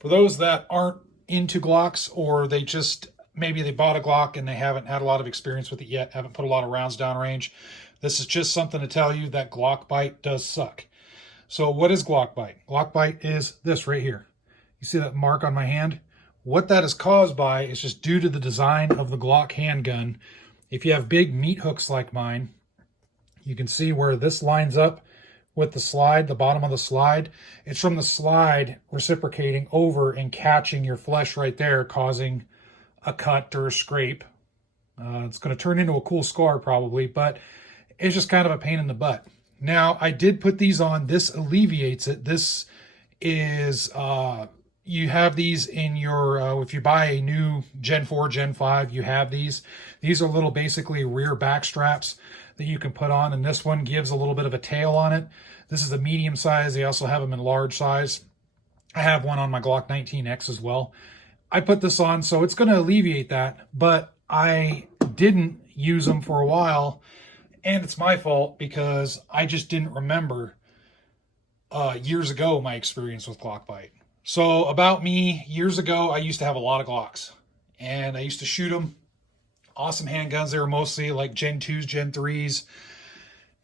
For those that aren't into Glocks, or they just, maybe they bought a Glock and they haven't had a lot of experience with it yet, haven't put a lot of rounds downrange, this is just something to tell you that Glock Bite does suck. So what is Glock Bite? Glock Bite is this right here. You see that mark on my hand? What that is caused by is just due to the design of the Glock handgun. If you have big meat hooks like mine, you can see where this lines up with the slide, the bottom of the slide. It's from the slide reciprocating over and catching your flesh right there, causing a cut or a scrape. It's going to turn into a cool scar probably, but it's just kind of a pain in the butt. Now, I did put these on. This alleviates it. This is, you have these in your, if you buy a new Gen 4, Gen 5, you have these. These are little basically rear back straps that you can put on, and this one gives a little bit of a tail on it. This is a medium size. They also have them in large size. I have one on my Glock 19X as well. I put this on, so it's going to alleviate that, but I didn't use them for a while, and it's my fault because I just didn't remember years ago my experience with Glock Bite. So about me, years ago, I used to have a lot of Glocks, and I used to shoot them. Awesome handguns. They were mostly like Gen 2s, Gen 3s,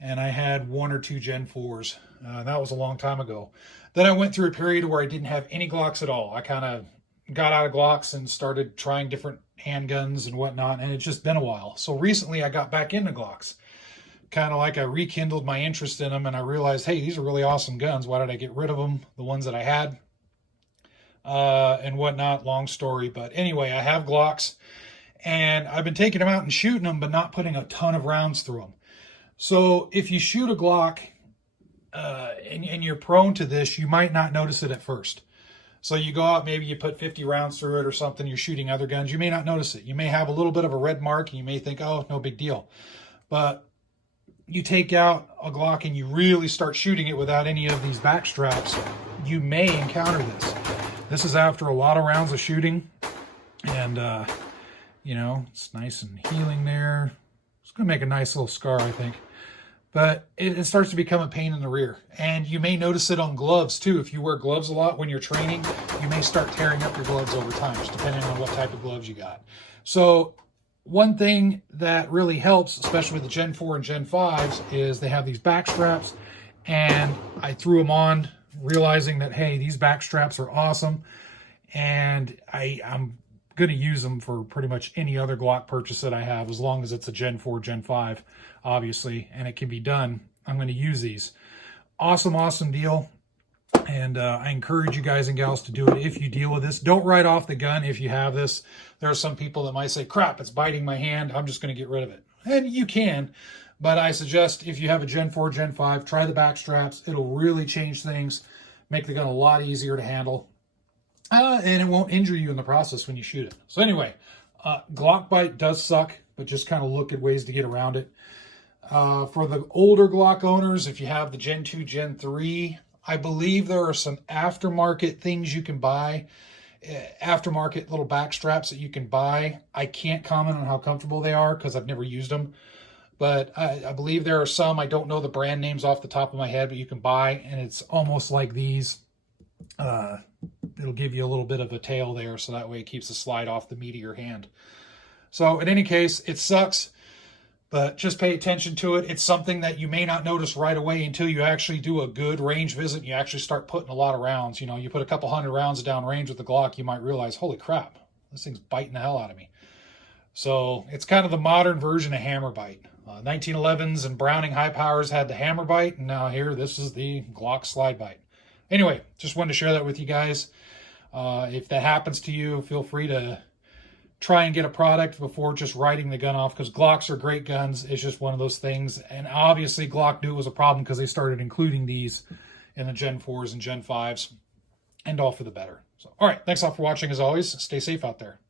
and I had 1 or 2 Gen 4s. That was a long time ago. Then I went through a period where I didn't have any Glocks at all. I kind of got out of Glocks and started trying different handguns and whatnot, and it's just been a while. So recently I got back into Glocks. Kind of like I rekindled my interest in them, and I realized, hey, these are really awesome guns. Why did I get rid of them, the ones that I had, and whatnot? Long story. But anyway, I have Glocks, and I've been taking them out and shooting them, but not putting a ton of rounds through them. So if you shoot a Glock and you're prone to this, you might not notice it at first. So you go out, maybe you put 50 rounds through it or something, you're shooting other guns, you may not notice it. You may have a little bit of a red mark, and you may think, oh, no big deal. But you take out a Glock and you really start shooting it without any of these back straps, you may encounter this. This is after a lot of rounds of shooting, and you know, it's nice and healing there. It's going to make a nice little scar, I think. But it starts to become a pain in the rear. And you may notice it on gloves, too. If you wear gloves a lot when you're training, you may start tearing up your gloves over time, just depending on what type of gloves you got. So one thing that really helps, especially with the Gen 4 and Gen 5s, is they have these back straps. And I threw them on, realizing that, hey, these back straps are awesome. And I'm going to use them for pretty much any other Glock purchase that I have, as long as it's a Gen 4, Gen 5, obviously, and it can be done. I'm going to use these. Awesome, awesome deal. And I encourage you guys and gals to do it if you deal with this. Don't write off the gun if you have this. There are some people that might say, crap, it's biting my hand, I'm just going to get rid of it. And you can, but I suggest if you have a Gen 4, Gen 5, try the back straps. It'll really change things, make the gun a lot easier to handle. And it won't injure you in the process when you shoot it. So anyway, Glock Bite does suck, but just kind of look at ways to get around it. For the older Glock owners, if you have the Gen 2, Gen 3, I believe there are some aftermarket things you can buy, aftermarket little back straps that you can buy. I can't comment on how comfortable they are because I've never used them. But I believe there are some, I don't know the brand names off the top of my head, but you can buy, and it's almost like these. It'll give you a little bit of a tail there, so that way it keeps the slide off the meat of your hand. So in any case, it sucks, but just pay attention to it. It's something that you may not notice right away until you actually do a good range visit and you actually start putting a lot of rounds. You know, you put a couple hundred rounds down range with the Glock, you might realize, holy crap, this thing's biting the hell out of me. So it's kind of the modern version of hammer bite. 1911s and Browning high powers had the hammer bite, and now here, this is the Glock slide bite. Anyway, just wanted to share that with you guys. If that happens to you, feel free to try and get a product before just writing the gun off, because Glocks are great guns. It's just one of those things. And obviously, Glock knew it was a problem because they started including these in the Gen 4s and Gen 5s, and all for the better. So, all right, thanks a lot for watching as always. Stay safe out there.